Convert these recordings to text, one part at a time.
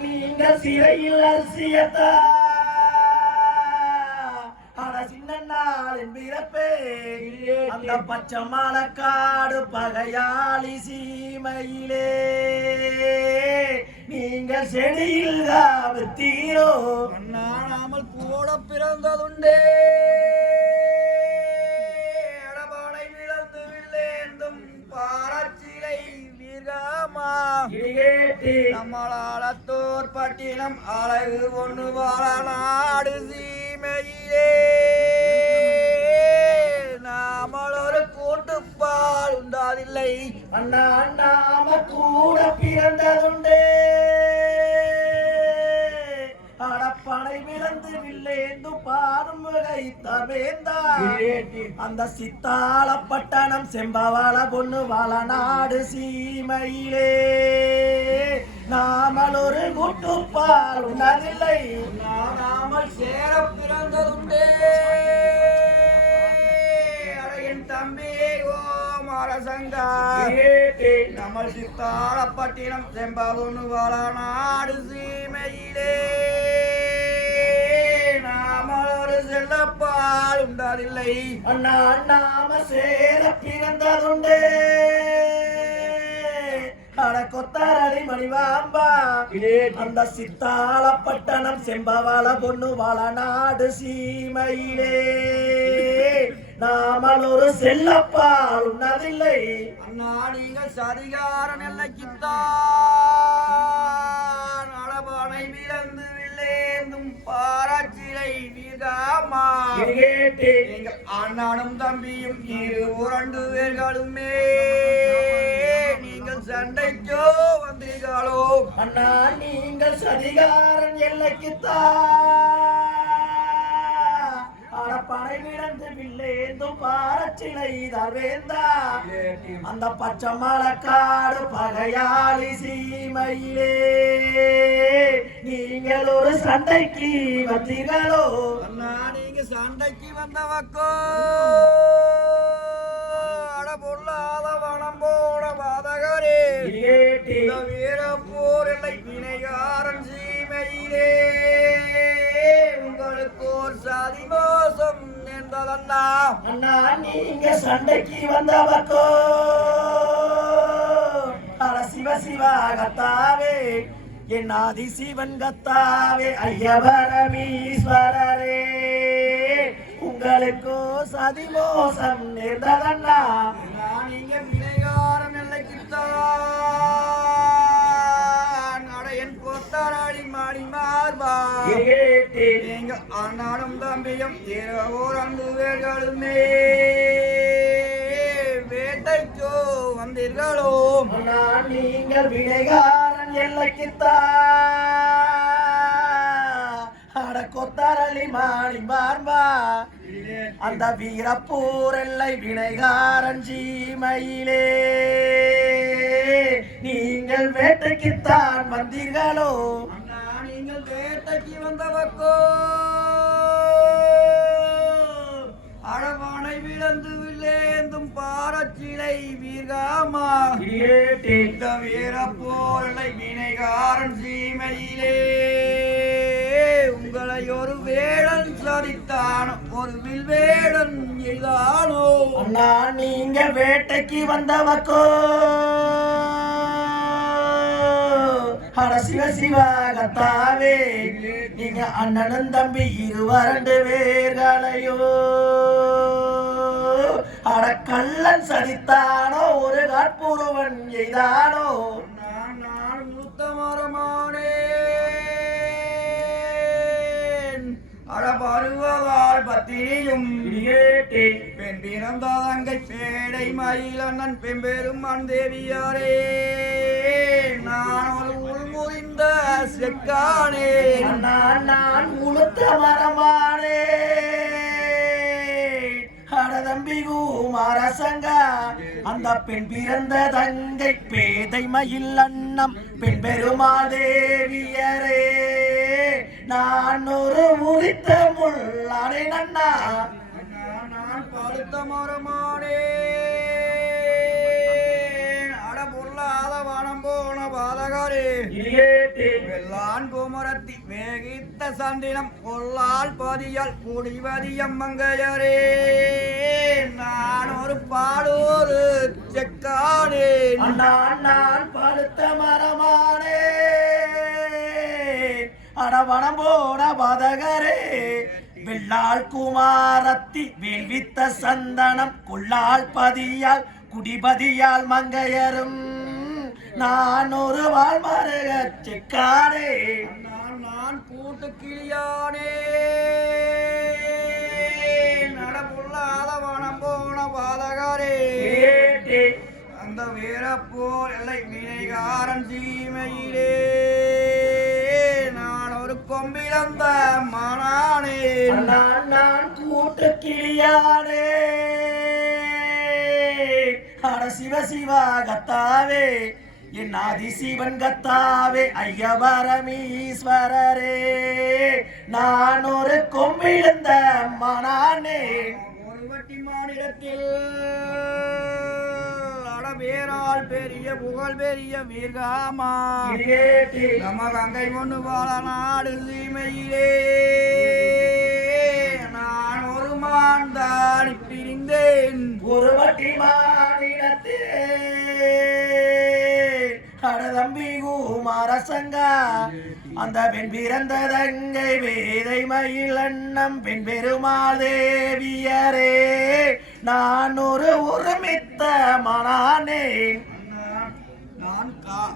நீங்க சிறையில் அரிசியத்தா? ஆனா சின்ன நாளின் பிறப்பே. அந்த பச்சமான காடு பகையாளி சீமையிலே. நீங்க செடியில் தீரோ நாடாமல் கூட பிறந்ததுண்டே. நம்மளாலத்தோர் பட்டினம் அழகு ஒன்று வாழ நாடு சீமையிலே. நாமளொரு கூட்டுப்பால் உண்டாதில்லை அண்ணா அண்ணாம கூட பிறந்ததுண்டே. விளந்து வில்லேந்து பாரும் வகை தவேந்தா. அந்த சித்தாள பட்டணம் செம்பவாள பொண்ணு வாழ நாடு சீமையிலே. நாமல் ஒரு குட்டுப்பால் உணதில்லை நாமல் சேர பிறந்ததுண்டே. என் தம்பி ஓ மரசங்கா. நம்ம சித்தாளப்பட்டினம் செம்பவுன்னு வாழ நாடு சீமையிலே. நாமல் ஒரு செல்லப்பால் உண்டாதில்லை அண்ணா அண்ணாம சேர பிறந்ததுண்டே. அட கொத்தாரடி மணிவாம்பா. அந்த சித்தாள பட்டணம் செம்பவாள பொண்ணு வாழ நாடு சீமையிலே. நாமல் ஒரு செல்லப்பால் உண்ணதில்லை அண்ணா நீங்கள் சரிகாரன் எல்லைக்குத்தான் அளவானை விளந்து பாராச்சிலை வீகாமா கேட்டு எங்கள் அண்ணனும் தம்பியும் இரு இரண்டு பேர்களுமே நீங்கள் சண்டைக்கோ வந்தீர்களோ? அண்ணா நீங்கள் சதிகாரன் எல்லைக்குத்தான். அட படை விடந்து வில்லேந்தும் பாரச்சிலை தவேந்தா அந்த பச்சை மலக்காடு பகையாளி சீமையிலே. நீங்கள் ஒரு சண்டைக்கு வந்தீர்களோ? அண்ணா நீங்க சண்டைக்கு வந்தவக்கோ? அட பொல்லாத வனம் போன பாதகரே. கேட்டி என்பதல்லா அண்ணா நீங்க சண்டைக்கு வந்தவக்கோ அட சிவ சிவா கத்தாவே என் ஆதி சிவன் கத்தாவே ஐயவரமீஸ்வரரே. உங்களுக்கோ சதி மோசம் நேர்ந்ததண்ணா நான் இங்க வினைகாரன் எல்லைக்குத்தான். எங்க அண்ணனும் தம்பியும் இரவோ ரெண்டு பேர்களுமே வேட்டைக்கோ வந்தீர்களோ? நீங்கள் வினைகாரன் எல்லைக்குத்தா. அட கொத்தரளி மாடி மார்பா. அந்த வீரப்பூர் எல்லை வினைகாரன் சீமையிலே. நீங்கள் வேட்டைக்குத்தான் வந்தீர்களோ? நீங்கள் வேட்டைக்கு வந்தவக்கோ. அடவானை விளந்து வில்லேந்தும் பாரச்சிலை வீர்காமா. இந்த வீரப்போரலை வினைகாரன் சீமையிலே. உங்களை ஒரு வேடன் சரித்தான் ஒரு வில்வேடன் எய்தானோ. அண்ணா நீங்க வேட்டைக்கு வந்தவக்கோ. அட சிவ சிவா கத்தாவே நீங்க அண்ணனும் தம்பி இருவரண்டு பேர்களையோ. அட கள்ளன் சதித்தானோ ஒரு காட்புருவன் எய்தானோ. நான் நான் மூத்த மரமானேன் அட பருவதால் பத்திரியும் கேட்டே பிறந்தாதங்கை பேடை மயில் அண்ணன் பெம்பெருமான் தேவியாரே நான் ஒரு உள்முறிந்த செக்கானே நான் நான் முழுத்த மரமானே அடதம்பி குமாரசங்கா அந்த பெண் பிறந்த தங்கை பேதை மயில் அண்ணம் பெண் பெருமாதேவியரே நான் ஒரு முறித்த முள்ளானே நன்னா பழுத்த மரமானே அட பொல்லாத வனம் போன பாதகாரே வெள்ளான் குமரத்தி வேகித்த சந்தினம் கொல்லால் பதியால் குடிவதியம் மங்கையரே நான் ஒரு பாடோரு செக்கானே நான் பழுத்த மரமானே அடவனம் போன பதகரே வெள்ளாள் குமாரத்தி வேள்வித்த சந்தனம் கொள்ளாள் பதியால் குடிபதியால் மங்கையரும். நான் ஒரு வாழ்மருக செக்கானே நான் நான் கூட்டு கிளியானே. நடப்புள்ளாத வனம் போன பாதகரே. அந்த வீரப்போர் எல்லை வினைகாரன் சீமையிலே. நான் ஒரு கொம்பிழந்த மனானே நான் நான் கூட்டு கிளியானே அட சிவ சிவா கத்தாவே என் ஆதி சிவன் கத்தாவே ஐயவரமீஸ்வரரே நான் ஒரு கொம்பிழந்த மனானே ஒரு வட்டி மாநிலத்தில் அடவேரால் பெரிய புகழ் பெரிய வீர்காமா. நம்ம கங்கை கொண்டு வாழ நாடு சீமையிலே நான் ஒரு மாண்டாடி பிரிந்தேன். ஒரு வட்டி மாநிலத்தே அடதம்பி குமாரசங்கா அந்த பெண் பிறந்த தங்கை வேதை மயில் அண்ணம் பெண் பெருமாள் தேவியரே நான் ஒரு ஒருமித்த மனானேன் நான் நான் கா-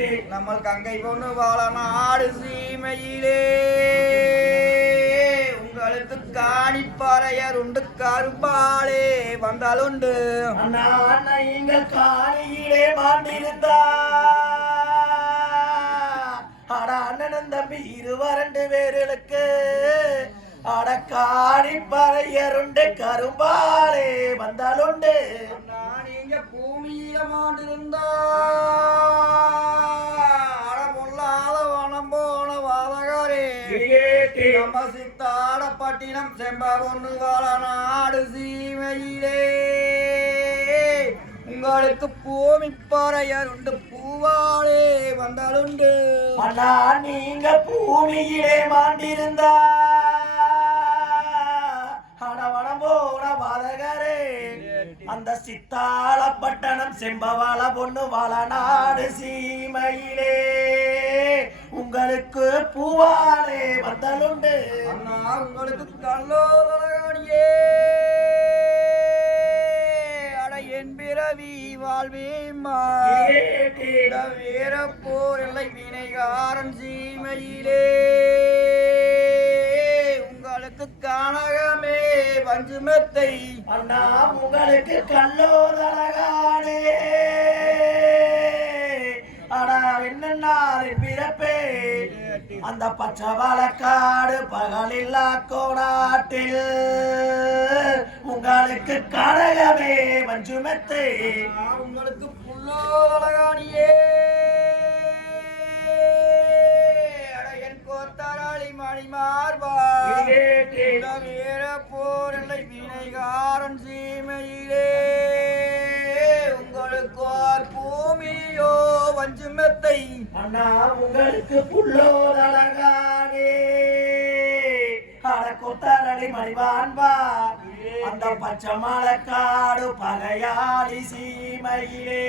கேட்டே நம்ம கங்கை கொண்டு வாழ நாடு சீமையிலே. உங்களுக்கு காணிப்பாறையர் உண்டு கரும்பாலே. வந்தாலுண்டு நீங்கள் காணியிலே மாண்டிருந்தா அட அண்ணனும் தம்பி இருவரண்டு பேர்களுக்கு. அட காணி பறையருண்டு கரும்பாலே. வந்தாலுண்டு நான் இங்க பூமியில மாண்டிருந்தா சித்தாடப்பட்டினம் செம்பகொண்டு வாழ நாடு சீமையிலே உங்களுக்கு பூமி பாறையர் உண்டு பூவாளே வந்தாலுண்டு அண்ணா நீங்க பூமியிலே மாண்டிருந்தா போன பாதகரே அந்த சித்தாள பட்டணம் செம்பவாள பொண்ணு வாழ நாடு சீமையிலே உங்களுக்கு பூவாலே வந்தலுண்டு. அண்ணா உங்களுக்கு கல்லோதரகாணியே அட என் பிறவி வாழ்வேம்மா இந்த வீரப்போர் எல்லை வினைகாரன் சீமையிலே. உங்களுக்கு கனகமே பஞ்சுமத்தை. அண்ணா உங்களுக்கு கல்லோதரகானே அடா என்னன்னாரு பிறப்பே அந்த பச்சை வழக்காடு பகலில்லா கோடாட்டில். உங்களுக்கு கனகமே மஞ்சுமெத்தை. உங்களுக்கு இந்த வீரப்போர் எல்லை வினைகாரன் சீமையிலே வஞ்சுமெத்தை அண்ணா உங்களுக்கு புல்லோதழகானே கொத்தரடி மணிவான்பா அந்த பச்சை மலைக்காடு பகையாளி சீமையிலே.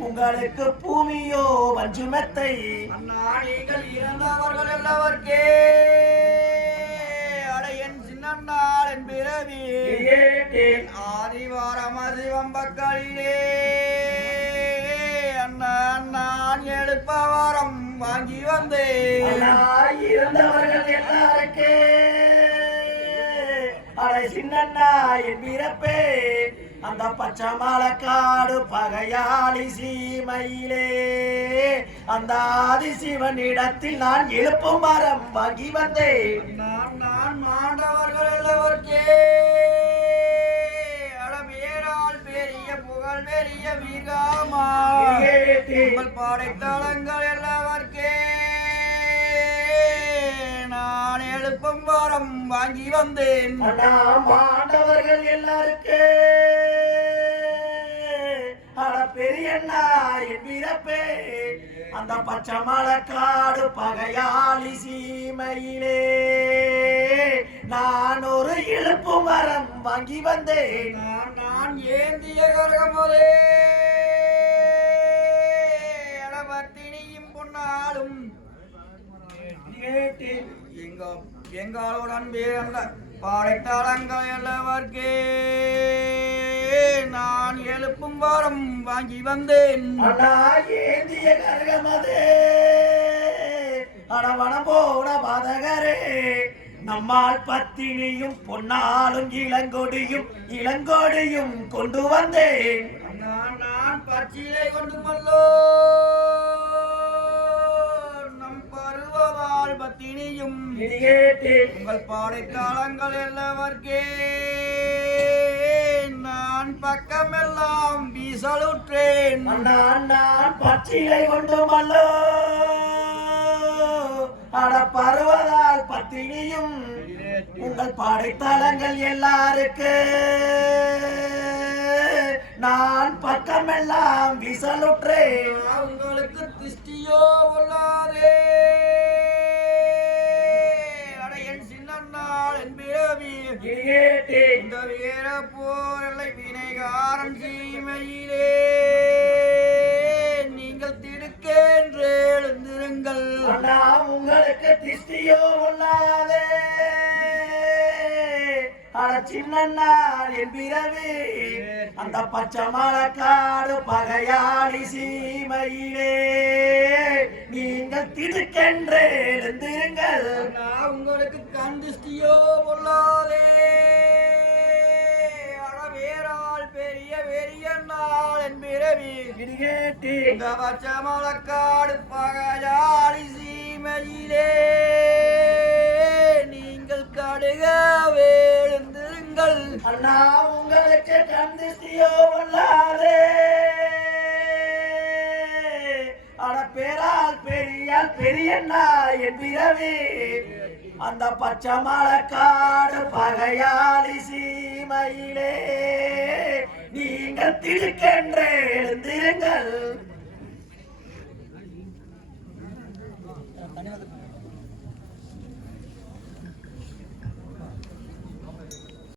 உங்களுக்கு பூமியோ மஞ்சுமெத்தை அண்ணா நீங்கள் இறந்தவர்கள் எல்லாவர்க்கே. அட என் சின்னண்ணாள் என் பிறவி ஆதிவாரம் அதிவம்பக்களிலே வந்தேன் இருந்தவர்கள் எல்லாருக்கே. அடை சின்னண்ணா என் பிறப்பே. அந்த பச்சை மலைக்காடு பகையாளி சீமையிலே. அந்த ஆதிசிவன் இடத்தில் நான் எழுப்பும் மரம் வாங்கி வந்தேன். நான் நான் மாண்டவர்கள் எல்லாவர்க்கே பெரிய புகழ் பெரிய கேட்டேன். உங்கள் படைத்தளங்கள் எல்லாவர்க்கே நான் எழுப்ப எழுப்பும் வாரம் வாங்கி வந்தேன். நாம் ஆண்டவர்கள் எல்லாருக்கு. பெரியண்ணா என் பிறப்பே. அந்த பச்சை மலக்காடு பகையாளி சீமையிலே. நான் ஒரு இழுப்பு மரம் வாங்கி வந்தேன். நான் நான் ஏந்திய கரகமதே பத்தினியும் பொன்னாலும் கேட்டேன். எங்க எங்களுடன் பேரல்ல பாடைத்தாளங்கள் எல்லாவர்க்கே நான் எழுப்பும் வாரம் வாங்கி வந்தேன். ஏந்திய கரகமதே அடவனம் போன பாதகரே. நம்மால் பத்தினியும் பொன்னாலும் இளங்கொடியும் இளங்கொடியும் கொண்டு வந்தேன். நான் நான் பச்சிலை கொண்டு கொள்ளோ பருவவாள் பத்தினியும் இது கேட்டேன் உங்கள் பாடைத்தாளங்கள் எல்லாவர்க்கே நான் பக்கமெல்லாம் வீசலுற்றேன். நான் பச்சிலை கொண்டு மல்லோ அட பருவதால் பத்தினியும் உங்கள் படைத்தளங்கள் எல்லாருக்கு. நான் பக்கமெல்லாம் விசலுற்றேன். உங்களுக்கு திருஷ்டியோ உள்ளாதே. கேட்டேன் இந்த வீர போரலை வினைகாரன் சீமையிலே நீங்கள் திடுக்கென்று எழுந்திருங்கள். அண்ணா உங்களுக்கு திஷ்டியோ உள்ளாதே அட சின்னண்ணால் என் பிறவி. அந்த பச்சை மலக்காடு பகையாளி சீமையிலே. நீங்கள் திடுக்கென்று எழுந்திருங்கள். நான் உங்களுக்கு கண் திருஷ்டியோ உள்ளாதே அட வேறால் பெரிய பெரிய நாள் என் பிறவி. இது கேட்டேன் இந்த பச்சை மலக்காடு பகையாளி சீமையிலே. அண்ணா உங்களுக்கு கந்திஷ்டியோ வல்லாதே அட பேரால் பெரியால் பெரியண்ணா என் பிறவி. அந்த பச்சை மலக்காடு பகையாளி சீமையிலே. நீங்கள் திருக்கென்று எழுந்திருங்கள்.